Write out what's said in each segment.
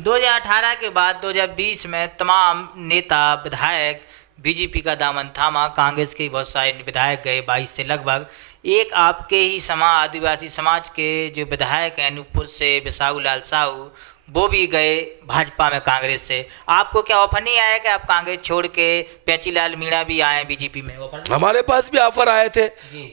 2018 के बाद 2020 में तमाम नेता विधायक बीजेपी का दामन थामा, कांग्रेस के बहुत सारे विधायक गए 22 से लगभग। एक आपके ही आदिवासी समाज के जो विधायक हैं अनूपपुर से बिसाहू लाल साहू, वो भी गए भाजपा में कांग्रेस से। आपको क्या ऑफर नहीं आया कि आप कांग्रेस छोड़ के पेचीलाल मीणा भी आए बीजेपी में? ऑफर हमारे पास भी ऑफर आए थे,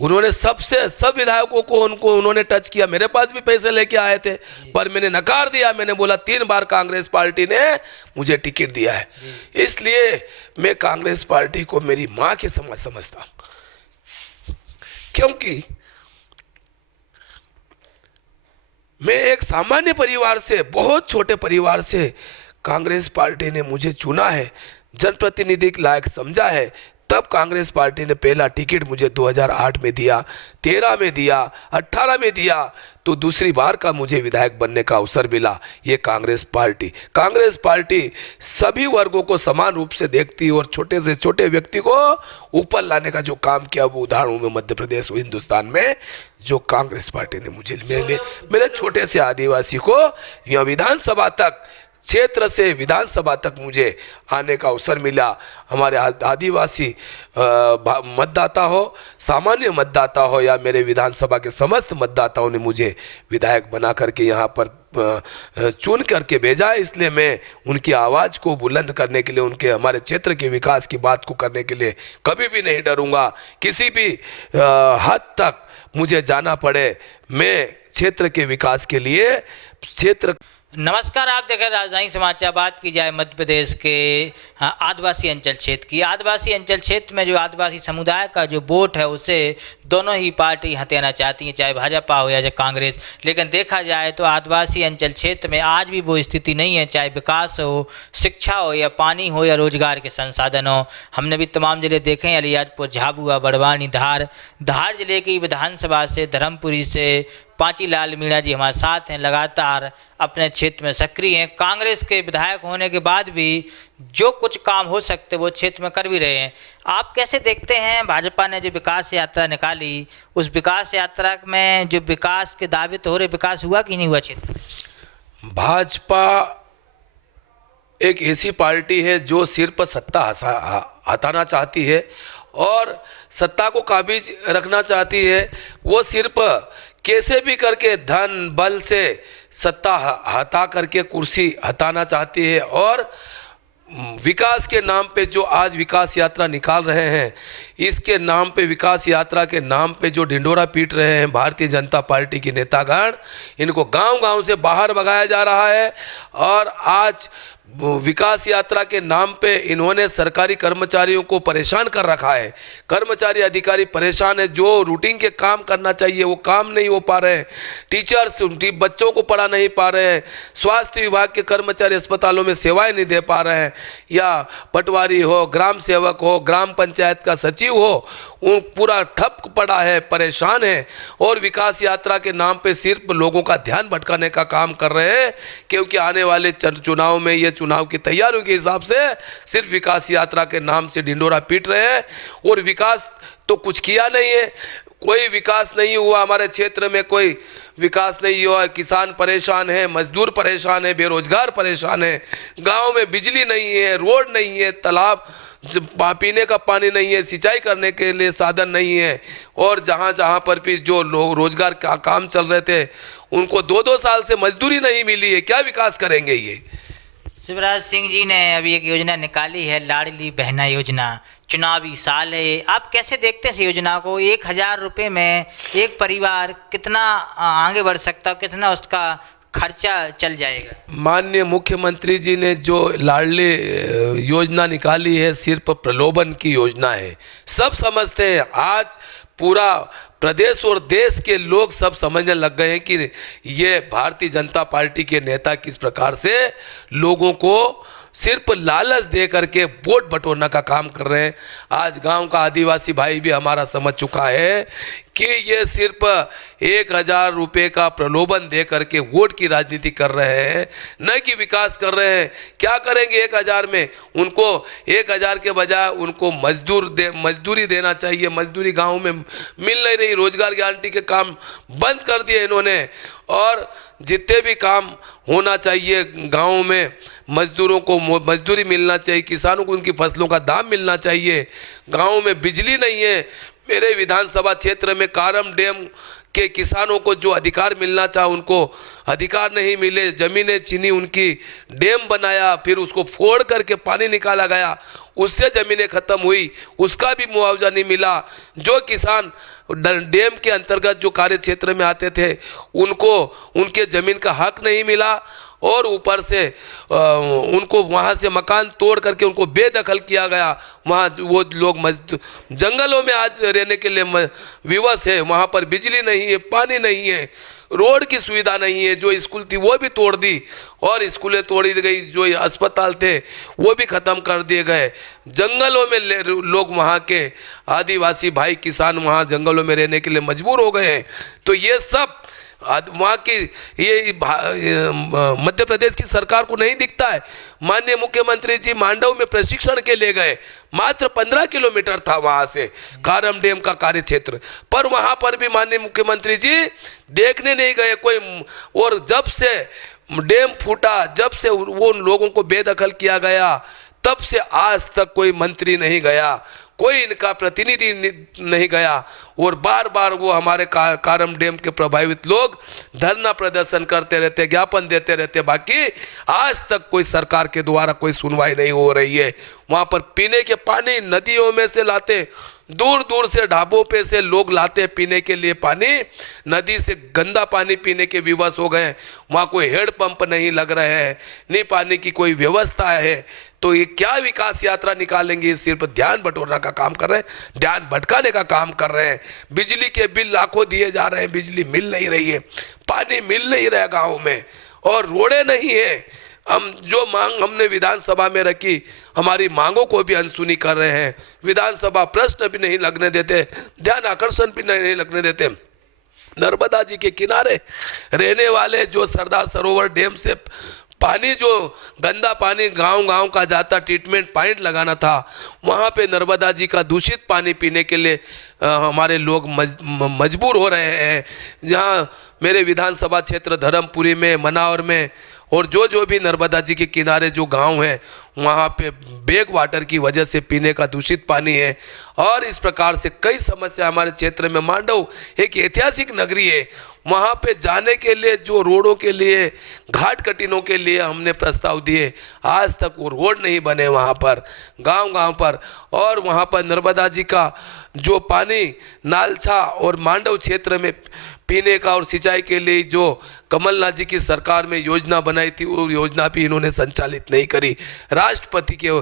उन्होंने सब विधायकों को उन्होंने टच किया, मेरे पास भी पैसे लेके आए थे, पर मैंने नकार दिया। मैंने बोला 3 बार कांग्रेस पार्टी ने मुझे टिकट दिया है, इसलिए मैं कांग्रेस पार्टी को मेरी माँ के समझता हूं, क्योंकि मैं एक सामान्य परिवार से, बहुत छोटे परिवार से कांग्रेस पार्टी ने मुझे चुना है, जनप्रतिनिधि के लायक समझा है। तब कांग्रेस पार्टी ने पहला टिकट मुझे 2008 में दिया, 13 में दिया, 18 में दिया, तो दूसरी बार का मुझे विधायक बनने का अवसर मिला। ये कांग्रेस पार्टी सभी वर्गों को समान रूप से देखती है और छोटे से छोटे व्यक्ति को ऊपर लाने का जो काम किया वो उदाहरण में मध्य प्रदेश और हिंदुस्तान में जो कांग्रेस पार्टी ने मुझे मेरे छोटे से आदिवासी को यहाँ विधानसभा तक, क्षेत्र से विधानसभा तक मुझे आने का अवसर मिला। हमारे आदिवासी मतदाता हो, सामान्य मतदाता हो या मेरे विधानसभा के समस्त मतदाताओं ने मुझे विधायक बना करके यहाँ पर चुन करके भेजा। इसलिए मैं उनकी आवाज़ को बुलंद करने के लिए, उनके हमारे क्षेत्र के विकास की बात को करने के लिए कभी भी नहीं डरूंगा। किसी भी हद तक मुझे जाना पड़े, मैं क्षेत्र के विकास के लिए क्षेत्र। नमस्कार, आप देख रहे हैं राजधानी समाचार। बात की जाए मध्य प्रदेश के आदिवासी अंचल क्षेत्र की। आदिवासी अंचल क्षेत्र में जो आदिवासी समुदाय का जो वोट है उसे दोनों ही पार्टी हथियाना चाहती हैं, चाहे भाजपा हो या चाहे कांग्रेस। लेकिन देखा जाए तो आदिवासी अंचल क्षेत्र में आज भी वो स्थिति नहीं है, चाहे विकास हो, शिक्षा हो या पानी हो या रोजगार के संसाधन हो। हमने भी तमाम जिले देखे हैं, अलियाजपुर, झाबुआ, बड़वानी, धार जिले की विधानसभा से, धर्मपुरी से पेचीलाल मीणा जी हमारे साथ हैं, लगातार अपने क्षेत्र में सक्रिय हैं। कांग्रेस के विधायक होने के बाद भी जो कुछ काम हो सकते वो क्षेत्र में कर भी रहे हैं। आप कैसे देखते हैं भाजपा ने जो विकास यात्रा निकाली, उस विकास यात्रा में जो विकास के दावे तो हो रहे, विकास हुआ कि नहीं हुआ क्षेत्र? भाजपा एक ऐसी पार्टी है जो सिर्फ सत्ता हटाना चाहती है और सत्ता को काबिज रखना चाहती है। वो सिर्फ कैसे भी करके धन बल से सत्ता हटा करके कुर्सी हटाना चाहती है और विकास के नाम पे जो आज विकास यात्रा निकाल रहे हैं, इसके नाम पे, विकास यात्रा के नाम पे जो ढिंढोरा पीट रहे हैं भारतीय जनता पार्टी के नेतागण, इनको गांव-गांव से बाहर भगाया जा रहा है। और आज विकास यात्रा के नाम पे इन्होंने सरकारी कर्मचारियों को परेशान कर रखा है। कर्मचारी अधिकारी परेशान है, जो रूटीन के काम करना चाहिए वो काम नहीं हो पा रहे हैं। टीचर्स बच्चों को पढ़ा नहीं पा रहे हैं। स्वास्थ्य विभाग के कर्मचारी अस्पतालों में सेवाएं नहीं दे पा रहे हैं, या पटवारी हो, ग्राम सेवक हो, ग्राम पंचायत का सचिव हो, वो पूरा ठप पड़ा है, परेशान है। और विकास यात्रा के नाम पे सिर्फ लोगों का ध्यान भटकाने का काम कर रहे हैं, क्योंकि आने वाले चुनाव में, ये चुनाव की तैयारियों के हिसाब से सिर्फ विकास यात्रा के नाम से ढिंढोरा पीट रहे हैं। और विकास तो कुछ किया नहीं है, कोई विकास नहीं हुआ हमारे क्षेत्र में, कोई विकास नहीं हुआ। किसान परेशान है, मजदूर परेशान है, बेरोजगार परेशान है, गांव में बिजली नहीं है, रोड नहीं है, तालाब पीने का पानी नहीं है, सिंचाई करने के लिए साधन नहीं है। और जहां जहां पर भी जो लोग रोजगार का काम चल रहे थे उनको 2-2 साल से मजदूरी नहीं मिली है। क्या विकास करेंगे ये? शिवराज सिंह जी ने अभी एक योजना निकाली है, लाडली बहना योजना। चुनावी साल है, आप कैसे देखते हैं इस योजना को? 1000 रुपये में एक परिवार कितना आगे बढ़ सकता है, कितना उसका खर्चा चल जाएगा? माननीय मुख्यमंत्री जी ने जो लाडली योजना निकाली है, सिर्फ प्रलोभन की योजना है। सब समझते हैं, आज पूरा प्रदेश और देश के लोग सब समझने लग गए हैं कि ये भारतीय जनता पार्टी के नेता किस प्रकार से लोगों को सिर्फ लालच दे करके वोट बटोरने का काम कर रहे हैं। आज गांव का आदिवासी भाई भी हमारा समझ चुका है कि ये सिर्फ 1000 रुपये का प्रलोभन दे करके वोट की राजनीति कर रहे हैं, न कि विकास कर रहे हैं। क्या करेंगे 1000 में? उनको 1000 के बजाय उनको मजदूरी देना चाहिए। मजदूरी गांव में मिल नहीं रही, रोजगार गारंटी के काम बंद कर दिए इन्होंने। और जितने भी काम होना चाहिए गाँव में, मजदूरों को मजदूरी मिलना चाहिए, किसानों को उनकी फसलों का दाम मिलना चाहिए, गाँव में बिजली नहीं है। मेरे विधानसभा क्षेत्र में कारम डैम के किसानों को जो अधिकार मिलना चाहा उनको अधिकार नहीं मिले, जमीनें छीनी उनकी, डैम बनाया फिर उसको फोड़ करके पानी निकाला गया, उससे ज़मीनें ख़त्म हुई, उसका भी मुआवजा नहीं मिला। जो किसान डैम के अंतर्गत जो कार्य क्षेत्र में आते थे उनको उनके ज़मीन का हक नहीं मिला, और ऊपर से उनको वहाँ से मकान तोड़ करके उनको बेदखल किया गया। वहाँ वो लोग जंगलों में आज रहने के लिए विवश है। वहाँ पर बिजली नहीं है, पानी नहीं है, रोड की सुविधा नहीं है। जो स्कूल थी वो भी तोड़ दी, और स्कूलें तोड़ी गई, जो अस्पताल थे वो भी ख़त्म कर दिए गए। जंगलों में लोग, वहाँ के आदिवासी भाई किसान वहाँ जंगलों में रहने के लिए मजबूर हो गए हैं। तो ये सब वहाँ की ये मध्य प्रदेश की सरकार को नहीं दिखता है। माननीय मुख्यमंत्री जी मांडव में प्रशिक्षण के लिए गए, मात्र 15 किलोमीटर था वहाँ से कारम डैम का कार्य क्षेत्र, पर वहाँ पर भी माननीय मुख्यमंत्री जी देखने नहीं गए कोई। और जब से डैम फूटा, जब से वो उन लोगों को बेदखल किया गया, तब से आज तक कोई मंत्री नहीं गया, कोई इनका प्रतिनिधि नहीं गया। और बार बार वो हमारे कारम डैम के प्रभावित लोग धरना प्रदर्शन करते रहते, ज्ञापन देते रहते, बाकी आज तक कोई सरकार के द्वारा कोई सुनवाई नहीं हो रही है। वहाँ पर पीने के पानी नदियों में से लाते, दूर दूर से ढाबों पे से लोग लाते पीने के लिए पानी, नदी से गंदा पानी पीने के विवश हो गए। वहाँ कोई हेडपंप नहीं लग रहे हैं, नहीं पानी की कोई व्यवस्था है। तो ये क्या विकास यात्रा निकालेंगे? सिर्फ ध्यान बटोरने का काम कर रहे हैं, ध्यान भटकाने का काम कर रहे हैं। बिजली के बिल लाखों दिए जा रहे हैं, बिजली मिल नहीं रही है, पानी मिल नहीं रहा गाँव में, और रोडें नहीं है। हम जो मांग हमने विधानसभा में रखी, हमारी मांगों को भी अनसुनी कर रहे हैं। विधानसभा प्रश्न भी नहीं लगने देते, ध्यान आकर्षण भी नहीं लगने देते। नर्मदा जी के किनारे रहने वाले जो सरदार सरोवर डैम से पानी, जो गंदा पानी गांव-गांव का जाता, ट्रीटमेंट पॉइंट लगाना था, वहाँ पे नर्मदा जी का दूषित पानी पीने के लिए हमारे लोग मजबूर हो रहे हैं। जहाँ मेरे विधानसभा क्षेत्र धर्मपुरी में, मनावर में, और जो भी नर्मदा जी के किनारे जो गांव हैं, वहाँ पे बैक वाटर की वजह से पीने का दूषित पानी है। और इस प्रकार से कई समस्या हमारे क्षेत्र में। मांडव एक ऐतिहासिक नगरी है, वहाँ पे जाने के लिए जो रोडों के लिए, घाट कटिनों के लिए हमने प्रस्ताव दिए, आज तक वो रोड नहीं बने वहाँ पर, गांव-गांव पर। और वहाँ पर नर्मदा जी का जो पानी नालछा और मांडव क्षेत्र में पीने का और सिंचाई के लिए जो कमलनाथ जी की सरकार में योजना बनाई थी, वो योजना भी इन्होंने संचालित नहीं करी। राष्ट्रपति के,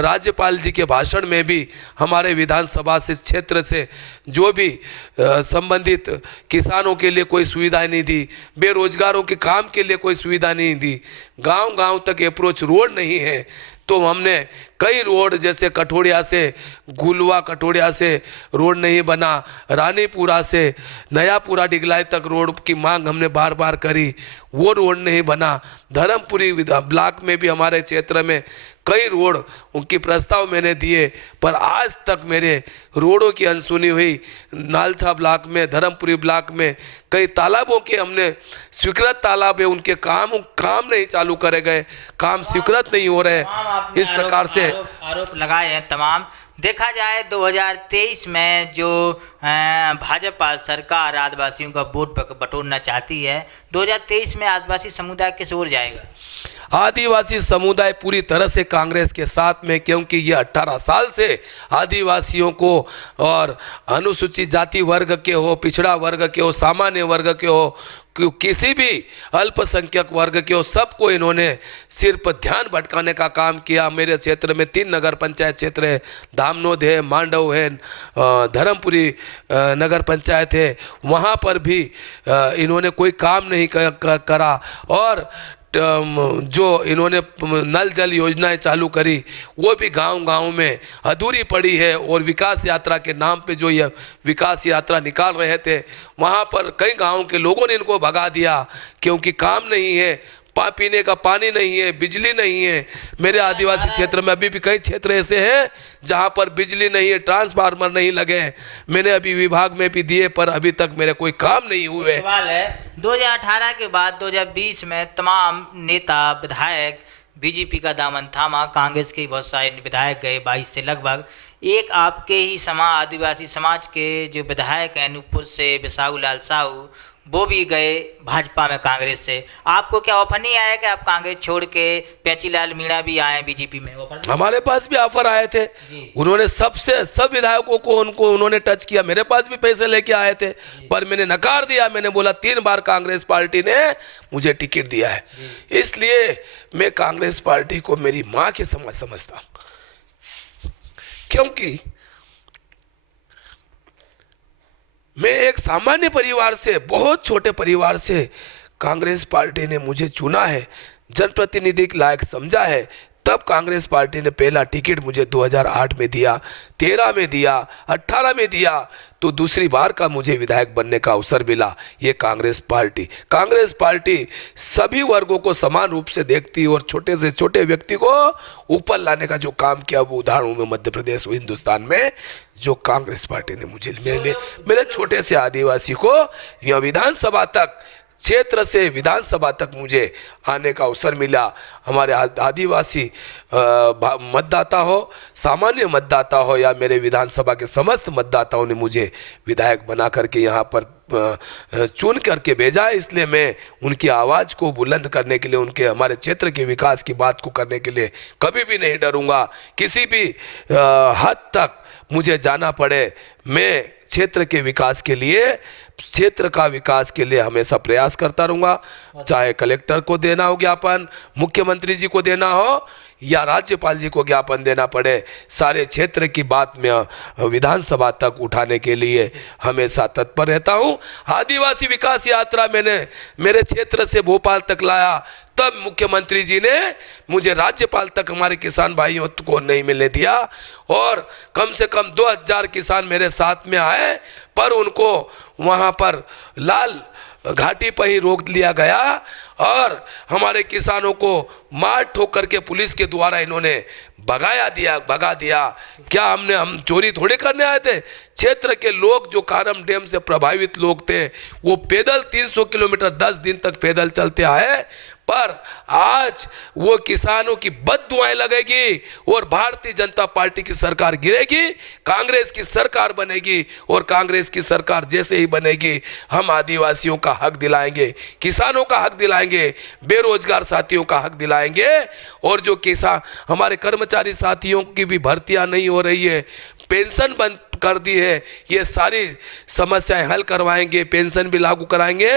राज्यपाल जी के भाषण में भी हमारे विधानसभा से क्षेत्र से जो भी संबंधित किसानों के लिए कोई सुविधा नहीं दी, बेरोजगारों के काम के लिए कोई सुविधा नहीं दी, गांव-गांव तक अप्रोच रोड नहीं है। तो हमने कई रोड, जैसे कठोड़िया से गुलवा, कठोड़िया से रोड नहीं बना, रानीपुरा से नयापुरा डिगलाई तक रोड की मांग हमने बार बार करी, वो रोड नहीं बना। धर्मपुरी ब्लॉक में भी हमारे क्षेत्र में कई रोड उनकी प्रस्ताव मैंने दिए, पर आज तक मेरे रोडों की अनसुनी हुई। नालछा ब्लॉक में, धर्मपुरी ब्लॉक में कई तालाबों के हमने स्वीकृत तालाब है, उनके काम नहीं चालू करे गए, काम स्वीकृत नहीं हो रहे। इस प्रकार से आरोप लगाए हैं तमाम। देखा जाए 2023 में जो भाजपा सरकार आदिवासियों का वोट बटोरना चाहती है, 2023 में आदिवासी समुदाय किस ओर जाएगा? आदिवासी समुदाय पूरी तरह से कांग्रेस के साथ में, क्योंकि ये 18 साल से आदिवासियों को, और अनुसूचित जाति वर्ग के हो, पिछड़ा वर्ग के हो, सामान्य वर्ग के हो, किसी भी अल्पसंख्यक वर्ग के हो, सबको इन्होंने सिर्फ ध्यान भटकाने का काम किया। मेरे क्षेत्र में 3 नगर पंचायत क्षेत्र है, धामनोद है, मांडव है, धर्मपुरी नगर पंचायत है, वहाँ पर भी इन्होंने कोई काम नहीं करा। और जो इन्होंने नल जल योजनाएं चालू करी, वो भी गांव-गांव में अधूरी पड़ी है। और विकास यात्रा के नाम पे जो यह विकास यात्रा निकाल रहे थे, वहाँ पर कई गांव के लोगों ने इनको भगा दिया, क्योंकि काम नहीं है। पीने का पानी नहीं है, बिजली नहीं है। मेरे आदिवासी क्षेत्र में अभी भी कई क्षेत्र ऐसे हैं जहां पर बिजली नहीं है, ट्रांसफार्मर नहीं लगे हैं। मैंने अभी विभाग में भी दिए पर अभी तक मेरे कोई काम नहीं हुए। सवाल है 2018 के बाद 2020 में तमाम नेता विधायक बीजेपी का दामन थामा, कांग्रेस के बहुत सारे विधायक गए 22 से लगभग। एक आपके ही आदिवासी समाज के जो विधायक हैं अनूपपुर से बिसाहू लाल साहू, वो भी गए भाजपा में कांग्रेस से। आपको क्या ऑफर नहीं आया कि आप कांग्रेस छोड़ के पेंचीलाल मीणा भी आए बीजेपी में? ऑफर हमारे पास भी ऑफर आए थे, उन्होंने सब विधायकों को उन्होंने टच किया। मेरे पास भी पैसे लेके आए थे पर मैंने नकार दिया। मैंने बोला 3 बार कांग्रेस पार्टी ने मुझे टिकट दिया है, इसलिए मैं कांग्रेस पार्टी को मेरी माँ के समान समझता हूं। क्योंकि मैं एक सामान्य परिवार से, बहुत छोटे परिवार से कांग्रेस पार्टी ने मुझे चुना है, जनप्रतिनिधि के लायक समझा है। तब कांग्रेस पार्टी ने पहला टिकट मुझे 2008 में दिया, 13 में दिया, 18 में दिया, तो दूसरी बार का मुझे विधायक बनने का अवसर मिला। ये कांग्रेस पार्टी सभी वर्गों को समान रूप से देखती है और छोटे से छोटे व्यक्ति को ऊपर लाने का जो काम किया वो उदाहरणों में मध्य प्रदेश और हिंदुस्तान में जो कांग्रेस पार्टी ने मुझे मेरे छोटे से आदिवासी को यहाँ विधानसभा तक, क्षेत्र से विधानसभा तक मुझे आने का अवसर मिला। हमारे आदिवासी मतदाता हो, सामान्य मतदाता हो या मेरे विधानसभा के समस्त मतदाताओं ने मुझे विधायक बना करके यहाँ पर चुन करके भेजा है। इसलिए मैं उनकी आवाज़ को बुलंद करने के लिए, उनके हमारे क्षेत्र के विकास की बात को करने के लिए कभी भी नहीं डरूंगा। किसी भी हद तक मुझे जाना पड़े, मैं क्षेत्र के विकास के लिए, क्षेत्र का विकास के लिए हमेशा प्रयास करता रहूंगा। चाहे कलेक्टर को देना हो ज्ञापन, मुख्यमंत्री जी को देना हो या राज्यपाल जी को ज्ञापन देना पड़े, सारे क्षेत्र की बात में विधानसभा तक उठाने के लिए हमेशा तत्पर रहता हूं। आदिवासी विकास यात्रा मैंने मेरे क्षेत्र से भोपाल तक लाया, तब मुख्यमंत्री जी ने मुझे राज्यपाल तक हमारे किसान भाइयों को नहीं मिलने दिया और कम से कम 2000 किसान मेरे साथ में आए, पर उनको वहां पर लाल घाटी पर ही रोक लिया गया और हमारे किसानों को मार ठोक करके पुलिस के द्वारा इन्होंने भगा दिया। क्या हम चोरी थोड़े करने आए थे? क्षेत्र के लोग जो कारम डैम से प्रभावित लोग थे वो पैदल 300 किलोमीटर 10 दिन तक पैदल चलते आए, पर आज वो किसानों की बददुआएं लगेगी और भारतीय जनता पार्टी की सरकार गिरेगी, कांग्रेस की सरकार बनेगी और कांग्रेस की सरकार जैसे ही बनेगी हम आदिवासियों का हक दिलाएंगे, किसानों का हक दिलाएंगे, बेरोजगार साथियों का हक दिलाएंगे और जो किसान हमारे कर्मचारी साथियों की भी भर्तियां नहीं हो रही है, पेंशन बंद कर दी है, ये सारी समस्याएं हल करवाएंगे, पेंशन भी लागू कराएंगे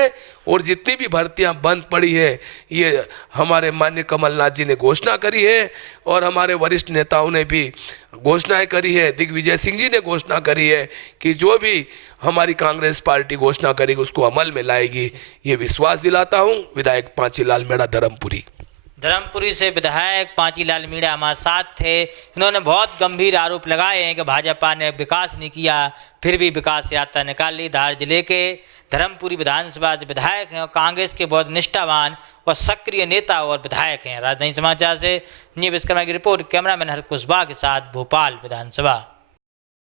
और जितनी भी भर्तियां बंद पड़ी है ये हमारे माननीय कमलनाथ जी ने घोषणा करी है और हमारे वरिष्ठ नेताओं ने भी घोषणाएं करी है। दिग्विजय सिंह जी ने घोषणा करी है कि जो भी हमारी कांग्रेस पार्टी घोषणा करेगी उसको अमल में लाएगी, ये विश्वास दिलाता हूँ। विधायक पांचीलाल मीणा, धर्मपुरी से विधायक पांचीलाल मीणा हमारे साथ थे। इन्होंने बहुत गंभीर आरोप लगाए हैं कि भाजपा ने विकास नहीं किया, फिर भी विकास यात्रा निकाल ली। धार जिले के धर्मपुरी विधानसभा से विधायक हैं और कांग्रेस के बहुत निष्ठावान और सक्रिय नेता और विधायक हैं। राजधानी समाचार से न्यू विश्वकर्मा की रिपोर्ट, कैमरामैन हर कुशवाहा के साथ भोपाल विधानसभा।